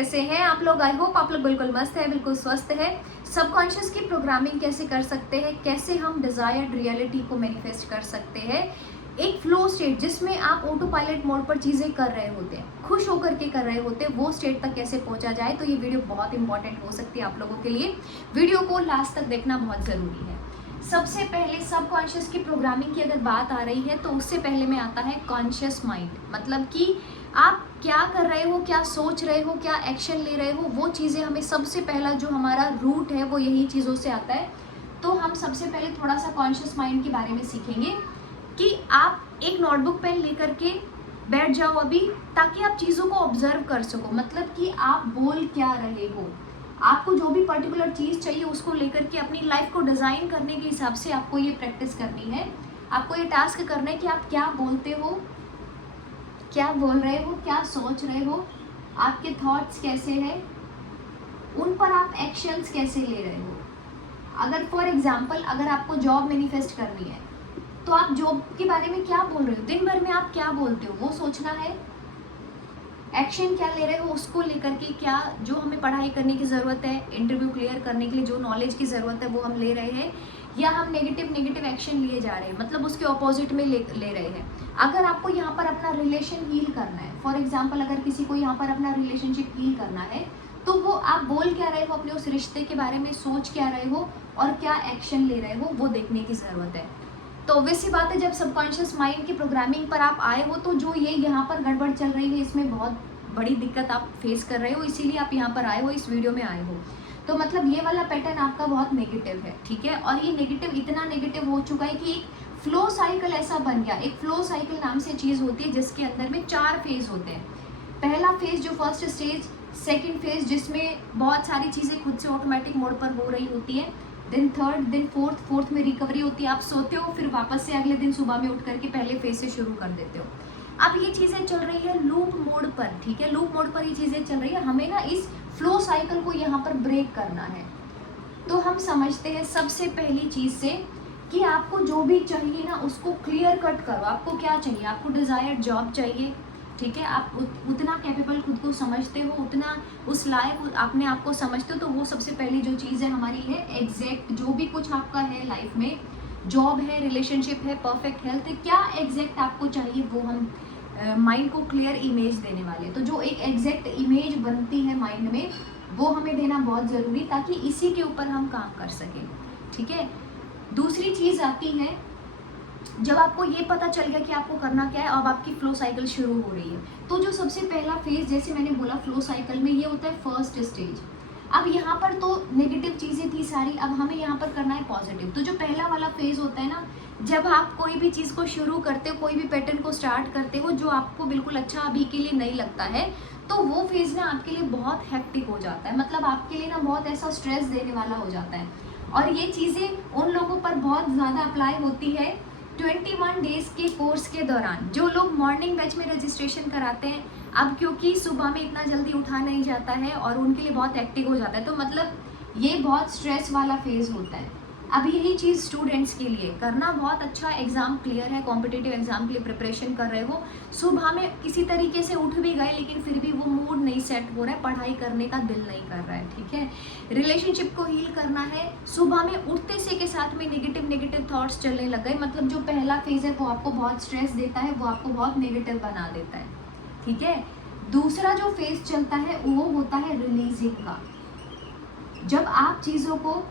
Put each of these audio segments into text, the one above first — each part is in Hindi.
कैसे हैं आप लोग। आई होप आप लोग बिल्कुल मस्त है, बिल्कुल स्वस्थ है। सबकॉन्शियस की प्रोग्रामिंग कैसे कर सकते हैं, कैसे हम डिजायर्ड रियलिटी को मैनिफेस्ट कर सकते हैं। एक फ्लो स्टेट जिसमें आप ऑटो पायलट मोड पर चीज़ें कर रहे होते हैं, खुश होकर के कर रहे होते हैं, वो स्टेट तक कैसे पहुंचा जाए। तो ये वीडियो बहुत इंपॉर्टेंट हो सकती है आप लोगों के लिए। वीडियो को लास्ट तक देखना बहुत ज़रूरी है। सबसे पहले सबकॉन्शियस की प्रोग्रामिंग की अगर बात आ रही है तो उससे पहले में आता है कॉन्शियस माइंड। मतलब कि आप क्या कर रहे हो, क्या सोच रहे हो, क्या एक्शन ले रहे हो, वो चीज़ें हमें सबसे पहला जो हमारा रूट है वो यही चीज़ों से आता है। तो हम सबसे पहले थोड़ा सा कॉन्शियस माइंड के बारे में सीखेंगे कि आप एक नोटबुक पेन लेकर के बैठ जाओ अभी, ताकि आप चीज़ों को ऑब्जर्व कर सको। मतलब कि आप बोल क्या रहे हो, आपको जो भी पर्टिकुलर चीज़ चाहिए उसको लेकर के अपनी लाइफ को डिज़ाइन करने के हिसाब से आपको ये प्रैक्टिस करनी है। आपको ये टास्क करना है कि आप क्या बोलते हो, क्या बोल रहे हो, क्या सोच रहे हो, आपके थॉट्स कैसे हैं, उन पर आप एक्शंस कैसे ले रहे हो। अगर फॉर एग्जांपल अगर आपको जॉब मैनिफेस्ट करनी है तो आप जॉब के बारे में क्या बोल रहे हो, दिन भर में आप क्या बोलते हो वो सोचना है। एक्शन क्या ले रहे हो उसको लेकर के, क्या जो हमें पढ़ाई करने की ज़रूरत है, इंटरव्यू क्लियर करने के लिए जो नॉलेज की ज़रूरत है वो हम ले रहे हैं, या हम नेगेटिव एक्शन लिए जा रहे हैं, मतलब उसके ऑपोजिट में ले रहे हैं। अगर आपको यहाँ पर अपना रिलेशन हील करना है, फॉर एग्जाम्पल अगर किसी को यहाँ पर अपना रिलेशनशिप हील करना है तो वो आप बोल क्या रहे हो, अपने उस रिश्ते के बारे में सोच क्या रहे हो और क्या एक्शन ले रहे हो वो देखने की ज़रूरत है। तो ऑब्वियस सी बात है, जब सबकॉन्शियस माइंड की प्रोग्रामिंग पर आप आए हो तो जो ये यहाँ पर गड़बड़ चल रही है इसमें बहुत बड़ी दिक्कत आप फेस कर रहे हो, इसीलिए आप यहाँ पर आए हो, इस वीडियो में आए हो। तो मतलब ये वाला पैटर्न आपका बहुत नेगेटिव है, ठीक है। और ये नेगेटिव इतना नेगेटिव हो चुका है कि एक फ्लो साइकिल ऐसा बन गया। एक फ्लो साइकिल नाम से चीज़ होती है जिसके अंदर में 4 फेज होते हैं। पहला फेज जो फर्स्ट स्टेज, सेकेंड फेज जिसमें बहुत सारी चीज़ें खुद से ऑटोमेटिक मोड पर हो रही होती है, दिन थर्ड, दिन फोर्थ में रिकवरी होती है। आप सोते हो फिर वापस से अगले दिन सुबह में उठ करके पहले फेज से शुरू कर देते हो। अब ये चीज़ें चल रही है लूप मोड पर, ठीक है। लूप मोड पर ये चीज़ें चल रही है, हमें ना इस फ्लो साइकिल को यहाँ पर ब्रेक करना है। तो हम समझते हैं सबसे पहली चीज़ से कि आपको जो भी चाहिए ना उसको क्लियर कट करो। आपको क्या चाहिए, आपको डिज़ायर्ड जॉब चाहिए, ठीक है। आप उतना कैपेबल खुद को समझते हो, उतना उस लायक अपने आप को समझते हो, तो वो सबसे पहली जो चीज़ है हमारी है एग्जैक्ट जो भी कुछ आपका है लाइफ में, जॉब है, रिलेशनशिप है, परफेक्ट हेल्थ है, क्या एग्जैक्ट आपको चाहिए वो हम माइंड को क्लियर इमेज देने वाले। तो जो एक एग्जैक्ट इमेज बनती है माइंड में वो हमें देना बहुत ज़रूरी, ताकि इसी के ऊपर हम काम कर सकें, ठीक है। दूसरी चीज़ आती है, जब आपको ये पता चल गया कि आपको करना क्या है, अब आपकी फ्लो साइकिल शुरू हो रही है। तो जो सबसे पहला फेज, जैसे मैंने बोला फ्लो साइकिल में ये होता है फर्स्ट स्टेज। अब यहाँ पर तो नेगेटिव चीज़ें थी सारी, अब हमें यहाँ पर करना है पॉजिटिव। तो जो पहला वाला फेज होता है ना, जब आप कोई भी चीज़ को शुरू करते हो, कोई भी पैटर्न को स्टार्ट करते हो जो आपको बिल्कुल अच्छा अभी के लिए नहीं लगता है, तो वो फेज ना आपके लिए बहुत हेक्टिक हो जाता है। मतलब आपके लिए ना बहुत ऐसा स्ट्रेस देने वाला हो जाता है। और ये चीज़ें उन लोगों पर बहुत ज़्यादा अप्लाई होती है 21 डेज़ के कोर्स के दौरान। जो लोग मॉर्निंग बैच में रजिस्ट्रेशन कराते हैं, अब क्योंकि सुबह में इतना जल्दी उठा नहीं जाता है और उनके लिए बहुत हेक्टिक हो जाता है, तो मतलब ये बहुत स्ट्रेस वाला फेज़ होता है। अब यही चीज़ स्टूडेंट्स के लिए करना बहुत अच्छा, एग्ज़ाम क्लियर है, कॉम्पिटिटिव एग्ज़ाम के लिए प्रिपरेशन कर रहे हो, सुबह में किसी तरीके से उठ भी गए लेकिन फिर भी वो मूड नहीं सेट हो रहा है, पढ़ाई करने का दिल नहीं कर रहा है, ठीक है। रिलेशनशिप को हील करना है, सुबह में उठते से के साथ में नेगेटिव थॉट्स चलने लग गए, मतलब जो पहला फेज़ है वो आपको बहुत स्ट्रेस देता है, वो आपको बहुत नेगेटिव बना देता है, ठीक है। दूसरा जो फेज़ चलता है वो होता है रिलीजिंग का। जब आप चीज़ों को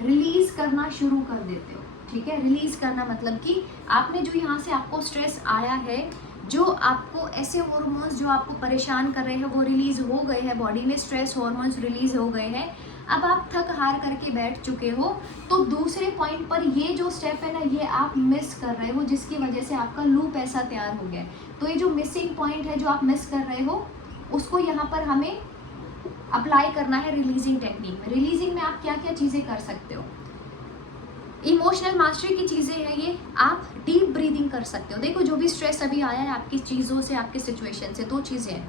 रिलीज करना शुरू कर देते हो, ठीक है। रिलीज करना मतलब कि आपने जो यहाँ से आपको स्ट्रेस आया है, जो आपको ऐसे हॉर्मोन्स जो आपको परेशान कर रहे हैं वो रिलीज हो गए हैं, बॉडी में स्ट्रेस हॉर्मोन्स रिलीज हो गए हैं। अब आप थक हार करके बैठ चुके हो, तो दूसरे पॉइंट पर ये जो स्टेप है ना ये आप मिस कर रहे हो, जिसकी वजह से आपका लूप ऐसा तैयार हो गया। तो ये जो मिसिंग पॉइंट है जो आप मिस कर रहे हो उसको यहाँ पर हमें अप्लाई करना है रिलीजिंग टेक्निक में। रिलीजिंग में आप क्या क्या चीज़ें कर सकते हो, इमोशनल मास्टरी की चीज़ें हैं ये। आप डीप ब्रीदिंग कर सकते हो। देखो जो भी स्ट्रेस अभी आया है आपकी चीज़ों से, आपके सिचुएशन से, 2 चीज़ें हैं,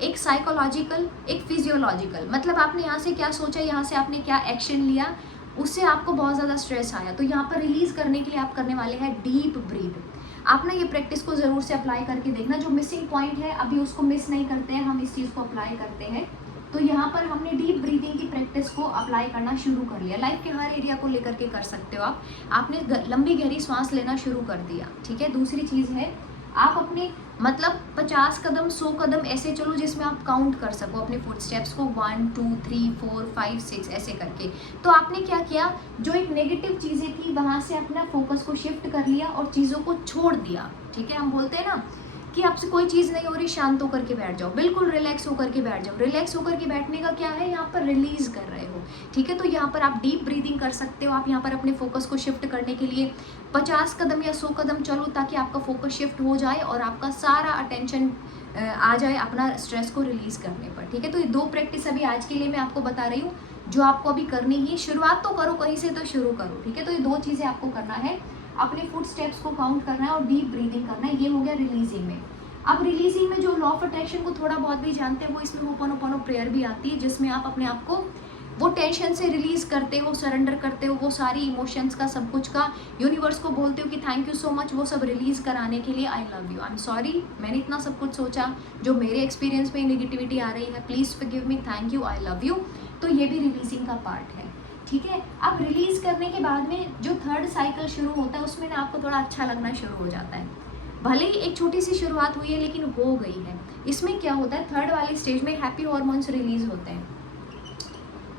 एक साइकोलॉजिकल, एक फिजियोलॉजिकल। मतलब आपने यहाँ से क्या सोचा, यहाँ से आपने क्या एक्शन लिया, उससे आपको बहुत ज़्यादा स्ट्रेस आया, तो यहाँ पर रिलीज़ करने के लिए आप करने वाले हैं डीप ब्रीद। आप ना ये प्रैक्टिस को ज़रूर से अप्लाई करके देखना। जो मिसिंग पॉइंट है अभी उसको मिस नहीं करते हैं, हम इस चीज़ को अप्लाई करते हैं। तो यहाँ पर हमने डीप ब्रीदिंग की प्रैक्टिस को अप्लाई करना शुरू कर लिया। लाइफ के हर एरिया को लेकर के कर सकते हो आप। आपने लंबी गहरी सांस लेना शुरू कर दिया, ठीक है। दूसरी चीज़ है, आप अपने मतलब 50 कदम 100 कदम ऐसे चलो जिसमें आप काउंट कर सको अपने फुट स्टेप्स को, 1 2 3 4 5 6 ऐसे करके। तो आपने क्या किया, जो एक नेगेटिव चीज़ें थी वहाँ से अपना फोकस को शिफ्ट कर लिया और चीज़ों को छोड़ दिया, ठीक है। हम बोलते हैं ना कि आपसे कोई चीज़ नहीं हो रही, शांत होकर के बैठ जाओ, बिल्कुल रिलैक्स होकर के बैठ जाओ। रिलैक्स होकर के बैठने का क्या है, यहाँ पर रिलीज कर रहे हो, ठीक है। तो यहाँ पर आप डीप ब्रीदिंग कर सकते हो। आप यहाँ पर अपने फोकस को शिफ्ट करने के लिए 50 कदम या 100 कदम चलो, ताकि आपका फोकस शिफ्ट हो जाए और आपका सारा अटेंशन आ जाए अपना स्ट्रेस को रिलीज करने पर, ठीक है। तो ये 2 प्रैक्टिस अभी आज के लिए मैं आपको बता रही हूँ, जो आपको अभी करनी ही। शुरुआत तो करो, कहीं से तो शुरू करो, ठीक है। तो ये 2 चीज़ें आपको करना है, अपने फुट स्टेप्स को काउंट करना है और डीप ब्रीदिंग करना है। ये हो गया रिलीजिंग में। अब रिलीजिंग में जो लॉ ऑफ अट्रैक्शन को थोड़ा बहुत भी जानते हैं, वो इसमें होपनोपोनो प्रेयर भी आती है, जिसमें आप अपने आप को वो टेंशन से रिलीज करते हो, सरेंडर करते हो, वो सारी इमोशंस का, सब कुछ का यूनिवर्स को बोलते हो कि थैंक यू सो मच, वो सब रिलीज कराने के लिए। I love you, I am sorry, मैंने इतना सब कुछ सोचा, जो मेरे एक्सपीरियंस में नेगेटिविटी आ रही है, please forgive me, thank you, I love you. तो ये भी रिलीजिंग का पार्ट है, ठीक है। अब रिलीज करने के बाद में जो 3rd साइकिल शुरू होता है, उसमें ना आपको थोड़ा अच्छा लगना शुरू हो जाता है। भले ही एक छोटी सी शुरुआत हुई है, लेकिन हो गई है। इसमें क्या होता है, 3rd वाले स्टेज में हैप्पी हार्मोन्स रिलीज होते हैं।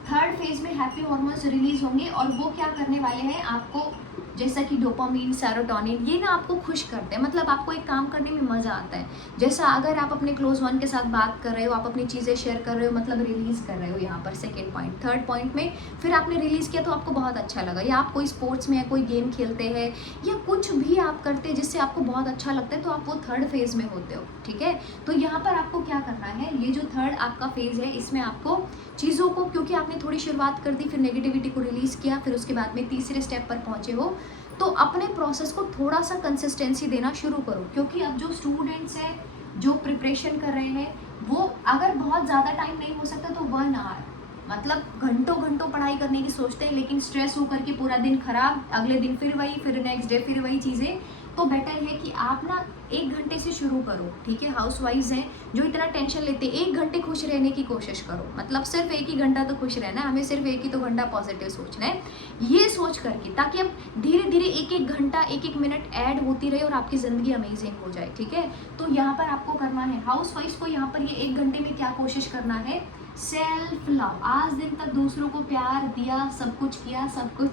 3rd फेज में हैप्पी हार्मोन्स रिलीज होंगे और वो क्या करने वाले हैं आपको, जैसा कि डोपामिन, सेरोटोनिन, ये ना आपको खुश करते हैं। मतलब आपको एक काम करने में मज़ा आता है। जैसा अगर आप अपने क्लोज वन के साथ बात कर रहे हो, आप अपनी चीज़ें शेयर कर रहे हो, मतलब रिलीज़ कर रहे हो यहाँ पर 2nd पॉइंट। 3rd पॉइंट में फिर आपने रिलीज़ किया तो आपको बहुत अच्छा लगा, या आप कोई स्पोर्ट्स में या कोई गेम खेलते हैं या कुछ भी आप करते हैं जिससे आपको बहुत अच्छा लगता है, तो आप वो 3rd फेज़ में होते हो, ठीक है। तो यहाँ पर आपको क्या करना है, ये जो 3rd आपका फेज़ है, इसमें आपको चीज़ों को, क्योंकि आपने थोड़ी शुरुआत कर दी, फिर नेगेटिविटी को रिलीज़ किया, फिर उसके बाद में तीसरे स्टेप पर पहुँचे हो, तो अपने प्रोसेस को थोड़ा सा कंसिस्टेंसी देना शुरू करो। क्योंकि अब जो स्टूडेंट्स हैं, जो प्रिपरेशन कर रहे हैं, वो अगर बहुत ज़्यादा टाइम नहीं हो सकता तो 1 आवर, मतलब घंटों घंटों पढ़ाई करने की सोचते हैं, लेकिन स्ट्रेस होकर के पूरा दिन खराब, अगले दिन फिर वही, फिर नेक्स्ट डे फिर वही चीज़ें। तो बेटर है कि आप ना 1 घंटे से शुरू करो, ठीक है। हाउस वाइज हैं जो इतना टेंशन लेते हैं, 1 घंटे खुश रहने की कोशिश करो। मतलब सिर्फ 1 ही घंटा तो खुश रहना है, हमें सिर्फ 1 ही तो घंटा पॉजिटिव सोचना है, ये सोच करके, ताकि अब धीरे धीरे 1-1 घंटा 1-1 मिनट ऐड होती रहे और आपकी ज़िंदगी अमेजिंग हो जाए, ठीक है। तो यहाँ पर आपको करना है, हाउस वाइज को यहाँ पर ये 1 घंटे में क्या कोशिश करना है, सेल्फ लव। आज दिन तक दूसरों को प्यार दिया, सब कुछ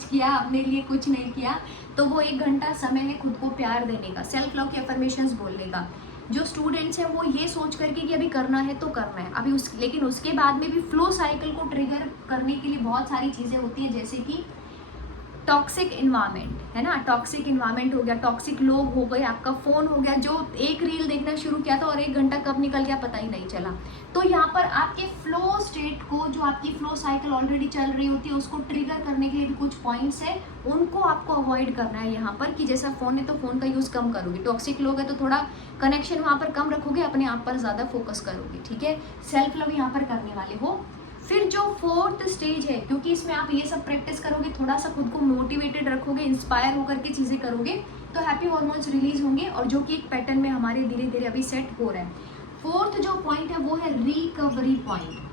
किया, अपने लिए कुछ नहीं किया, तो वो 1 घंटा समय है खुद को प्यार देने का, सेल्फ लव के अफर्मेशंस बोलने का। जो स्टूडेंट्स हैं वो ये सोच करके कि अभी करना है तो करना है अभी लेकिन उसके बाद में भी फ्लो साइकिल को ट्रिगर करने के लिए बहुत सारी चीज़ें होती हैं, जैसे कि टॉक्सिक इन्वायरमेंट है ना, टॉक्सिक इन्वायरमेंट हो गया, टॉक्सिक लोग हो गए, आपका फ़ोन हो गया, जो एक रील देखना शुरू किया था और 1 घंटा कब निकल गया पता ही नहीं चला। तो यहाँ पर आपके फ्लो स्टेट को, जो आपकी फ्लो साइकिल ऑलरेडी चल रही होती है, उसको ट्रिगर करने के लिए भी कुछ पॉइंट्स है, उनको आपको अवॉइड करना है यहाँ पर। कि जैसा फ़ोन है तो फ़ोन का यूज़ कम करोगे, टॉक्सिक लोग है तो थोड़ा कनेक्शन वहाँ पर कम रखोगे, अपने आप पर ज़्यादा फोकस करोगे, ठीक है। सेल्फ लव यहाँ पर करने वाले हो। फिर जो 4th स्टेज है, क्योंकि इसमें आप ये सब प्रैक्टिस करोगे, थोड़ा सा खुद को मोटिवेटेड रखोगे, इंस्पायर होकर के चीज़ें करोगे, तो हैप्पी हार्मोन्स रिलीज होंगे, और जो कि एक पैटर्न में हमारे धीरे धीरे अभी सेट हो रहा है। 4th जो पॉइंट है वो है रिकवरी पॉइंट।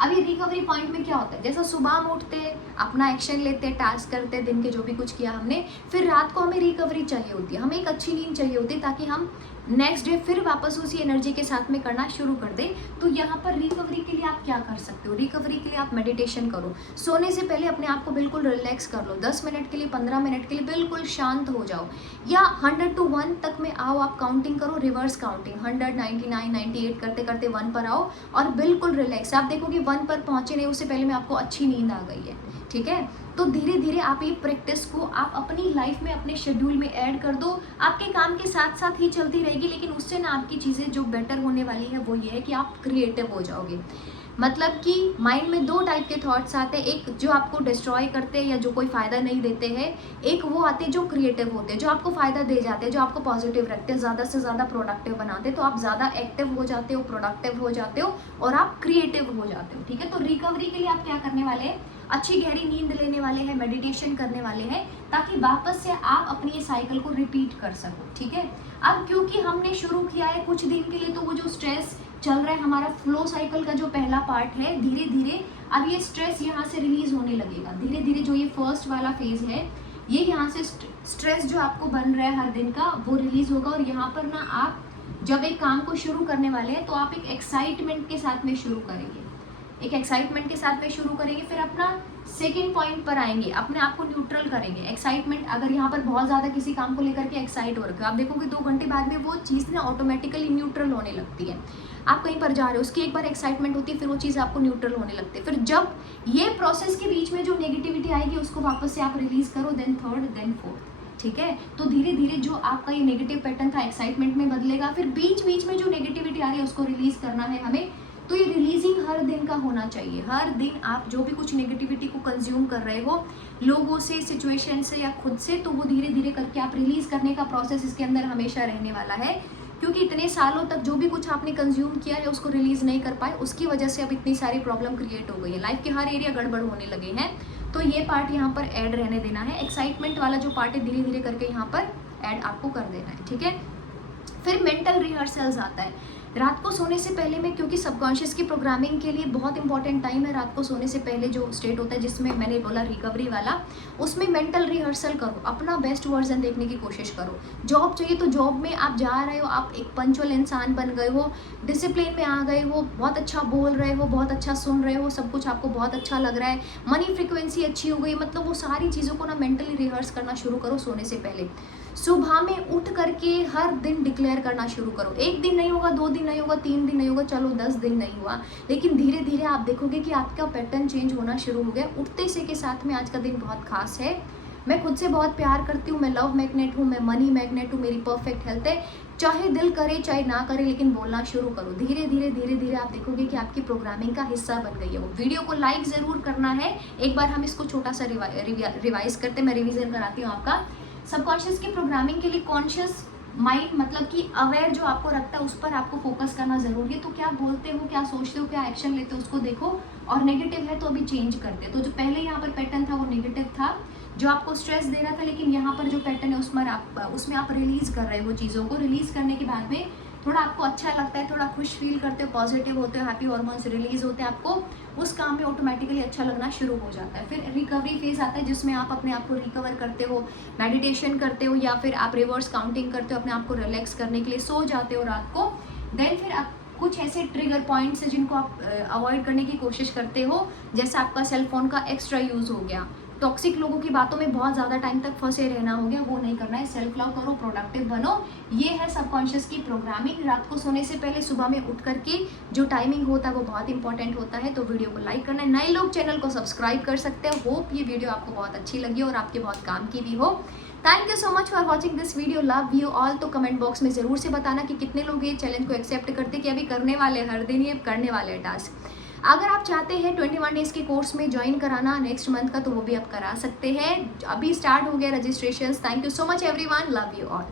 अभी रिकवरी पॉइंट में क्या होता है, जैसा सुबह हम उठते हैं, अपना एक्शन लेते हैं, टास्क करते हैं, दिन के जो भी कुछ किया हमने, फिर रात को हमें रिकवरी चाहिए होती है, हमें एक अच्छी नींद चाहिए होती है, ताकि हम नेक्स्ट डे फिर वापस उसी एनर्जी के साथ में करना शुरू कर दें। तो यहाँ पर रिकवरी के लिए आप क्या कर सकते हो, रिकवरी के लिए आप मेडिटेशन करो। सोने से पहले अपने आप को बिल्कुल रिलैक्स कर लो, 10 मिनट के लिए, 15 मिनट के लिए बिल्कुल शांत हो जाओ, या 100 to 1 तक में आओ, आप काउंटिंग करो, रिवर्स काउंटिंग, 100, 99, 98 करते करते 1 पर आओ और बिल्कुल रिलैक्स। आप देखोगे 1 पर पहुँचे नहीं उससे पहले में आपको अच्छी नींद आ गई है, ठीक है। तो धीरे धीरे आप ये प्रैक्टिस को आप अपनी लाइफ में, अपने शेड्यूल में ऐड कर दो, आपके काम के साथ साथ ही चलती रहेगी, लेकिन उससे ना आपकी चीज़ें जो बेटर होने वाली है वो ये है कि आप क्रिएटिव हो जाओगे। मतलब कि माइंड में 2 टाइप के थॉट्स आते हैं, एक जो आपको डिस्ट्रॉय करते हैं या जो कोई फ़ायदा नहीं देते हैं, एक वो आते हैं जो क्रिएटिव होते हैं, जो आपको फ़ायदा दे जाते हैं, जो आपको पॉजिटिव रखते हैं, ज़्यादा से ज़्यादा प्रोडक्टिव बनाते हैं। तो आप ज़्यादा एक्टिव हो जाते हो, प्रोडक्टिव हो जाते हो और आप क्रिएटिव हो जाते हो, ठीक है। तो रिकवरी के लिए आप क्या करने वाले हैं, अच्छी गहरी नींद लेने वाले हैं, मेडिटेशन करने वाले हैं, ताकि वापस से आप अपनी ये साइकिल को रिपीट कर सको। ठीक है, अब क्योंकि हमने शुरू किया है कुछ दिन के लिए, तो वो जो स्ट्रेस चल रहा है हमारा फ्लो साइकिल का जो पहला पार्ट है, धीरे धीरे अब ये स्ट्रेस यहाँ से रिलीज होने लगेगा। धीरे धीरे जो ये फर्स्ट वाला फेज है, ये यहाँ से स्ट्रेस जो आपको बन रहा है हर दिन का, वो रिलीज होगा। और यहाँ पर ना आप जब एक काम को शुरू करने वाले हैं तो आप एक एक्साइटमेंट के साथ में शुरू करेंगे, एक एक्साइटमेंट के साथ में शुरू करेंगे। फिर अपना सेकेंड पॉइंट पर आएंगे, अपने आप को न्यूट्रल करेंगे। एक्साइटमेंट, अगर यहाँ पर बहुत ज़्यादा किसी काम को लेकर के एक्साइट हो रखे हो, आप देखोगे 2 घंटे बाद में वो चीज़ ना ऑटोमेटिकली न्यूट्रल होने लगती है। आप कहीं पर जा रहे हो, उसकी एक बार एक्साइटमेंट होती है, फिर वो चीज़ आपको न्यूट्रल होने लगती है। फिर जब ये प्रोसेस के बीच में जो नेगेटिविटी आएगी उसको वापस से आप रिलीज करो, देन थर्ड, देन फोर्थ। ठीक है, तो धीरे धीरे जो आपका ये नेगेटिव पैटर्न था एक्साइटमेंट में बदलेगा। फिर बीच बीच में जो नेगेटिविटी आ रही है उसको रिलीज करना है हमें। तो ये रिलीजिंग हर दिन का होना चाहिए। हर दिन आप जो भी कुछ नेगेटिविटी को कंज्यूम कर रहे हो, लोगों से, सिचुएशन से या खुद से, तो वो धीरे धीरे करके आप रिलीज करने का प्रोसेस इसके अंदर हमेशा रहने वाला है। क्योंकि इतने सालों तक जो भी कुछ आपने कंज्यूम किया है उसको रिलीज नहीं कर पाए, उसकी वजह से अब इतनी सारी प्रॉब्लम क्रिएट हो गई है, लाइफ के हर एरिया गड़बड़ होने लगे हैं। तो ये पार्ट यहाँ पर ऐड रहने देना है। एक्साइटमेंट वाला जो पार्ट है धीरे धीरे करके यहाँ पर ऐड आपको कर देना है। ठीक है, फिर मेंटल रिहर्सल्स आता है रात को सोने से पहले में, क्योंकि सबकॉन्शियस की प्रोग्रामिंग के लिए बहुत इंपॉर्टेंट टाइम है रात को सोने से पहले जो स्टेट होता है, जिसमें मैंने बोला रिकवरी वाला, उसमें मेंटल रिहर्सल करो, अपना बेस्ट वर्जन देखने की कोशिश करो। जॉब चाहिए तो जॉब में आप जा रहे हो, आप एक पंचुअल इंसान बन गए हो, डिसिप्लिन में आ गए हो, बहुत अच्छा बोल रहे हो, बहुत अच्छा सुन रहे हो, सब कुछ आपको बहुत अच्छा लग रहा है, मनी फ्रिक्वेंसी अच्छी हो गई, मतलब वो सारी चीज़ों को ना मेंटली रिहर्स करना शुरू करो सोने से पहले। सुबह में उठ करके हर दिन डिक्लेयर करना शुरू करो। 1 दिन नहीं होगा, 2 दिन नहीं होगा, 3 दिन नहीं होगा, चलो 10 दिन नहीं हुआ, लेकिन धीरे धीरे आप देखोगे कि आपका पैटर्न चेंज होना शुरू हो गया। उठते से के साथ में आज का दिन बहुत खास है। मैं खुद से बहुत प्यार करती हूँ, मैं लव मैग्नेट हूँ, मैं मनी मैग्नेट हूँ, मेरी परफेक्ट हेल्थ है। चाहे दिल करे चाहे ना करे, लेकिन बोलना शुरू करो। धीरे धीरे धीरे धीरे आप देखोगे कि आपकी प्रोग्रामिंग का हिस्सा बन गई है वो। वीडियो को लाइक ज़रूर करना है। एक बार हम इसको छोटा सा रिवाइज करते, मैं रिविजन कराती हूँ आपका। सबकॉन्शियस की प्रोग्रामिंग के लिए कॉन्शियस माइंड, मतलब कि अवेयर जो आपको रखता है, उस पर आपको फोकस करना ज़रूरी है। तो क्या बोलते हो, क्या सोचते हो, क्या एक्शन लेते हो, उसको देखो। और नेगेटिव है तो अभी चेंज करते। तो जो पहले यहाँ पर पैटर्न था वो नेगेटिव था, जो आपको स्ट्रेस दे रहा था, लेकिन यहाँ पर जो पैटर्न है उसमें आप रिलीज़ कर रहे हो चीज़ों को। रिलीज़ करने के बाद में थोड़ा आपको अच्छा लगता है, थोड़ा खुश फील करते हो, पॉजिटिव होते हो, हैप्पी हार्मोन्स रिलीज होते हैं, आपको उस काम में ऑटोमेटिकली अच्छा लगना शुरू हो जाता है। फिर रिकवरी फेज आता है जिसमें आप अपने आप को रिकवर करते हो, मेडिटेशन करते हो, या फिर आप रिवर्स काउंटिंग करते हो, अपने आप को रिलैक्स करने के लिए सो जाते हो रात को। देन फिर आप कुछ ऐसे ट्रिगर पॉइंट्स हैं जिनको आप अवॉइड करने की कोशिश करते हो, जैसे आपका सेल फोन का एक्स्ट्रा यूज़ हो गया, टॉक्सिक लोगों की बातों में बहुत ज़्यादा टाइम तक फंसे रहना हो गया, वो नहीं करना है। सेल्फ लव करो, प्रोडक्टिव बनो। ये है सबकॉन्शियस की प्रोग्रामिंग। रात को सोने से पहले सुबह में उठ करके जो टाइमिंग होता है वो बहुत इंपॉर्टेंट होता है। तो वीडियो को लाइक करना है, नए लोग चैनल को सब्सक्राइब कर सकते हो। होप ये वीडियो आपको बहुत अच्छी लगी और आपके बहुत काम की भी हो। Thank you so much for watching this video, love you all. तो कमेंट बॉक्स में ज़रूर से बताना कि कितने लोग ये चैलेंज को एक्सेप्ट करते कि अभी करने वाले, हर दिन ये करने वाले टास्क। अगर आप चाहते हैं 21 डेज़ के कोर्स में ज्वाइन कराना नेक्स्ट मंथ का, तो वो भी आप करा सकते हैं। अभी स्टार्ट हो गया registration. Thank you so much everyone, love you all.